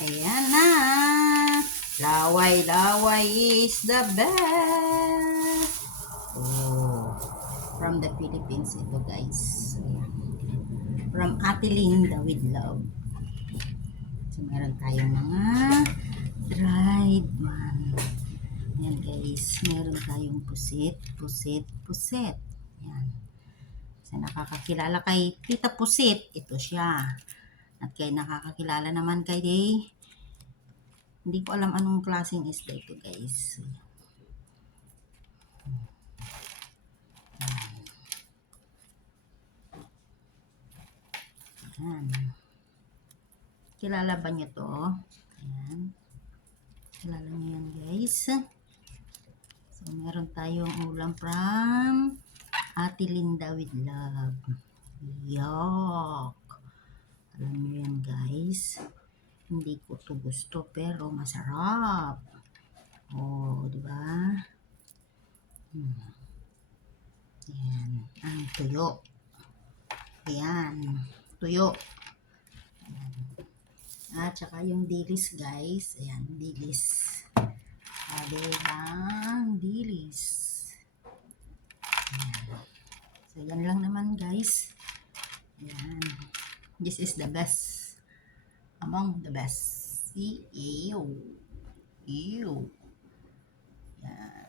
Ayan na. Laway-laway is the best. Oh, from the Philippines ito guys. Ayan. From Ate Linda with love. So meron tayong mga dried man. Ayan guys, meron tayong pusit. Ayan. So nakakakilala kay Tita Pusit, ito siya. At kay nakakakilala naman kay hindi ko alam anong klaseng isda ito guys. Ayan. Kilala ba niyo to? Ayan. Kilala niyo yan guys. So meron tayong ulam from Ate Linda with love. Yuck! Alam niyo yan guys. Hindi ko to gusto pero masarap. Oh, di ba? Ayan, ang tuyo. Ayan, tuyo. Ayan. At saka yung dilis guys. Ayan, dilis. Sabi ng dilis. Ayan. So, yan lang naman guys. Ayan. This is the best. Among the best. See? Ew. Ew. Ayan.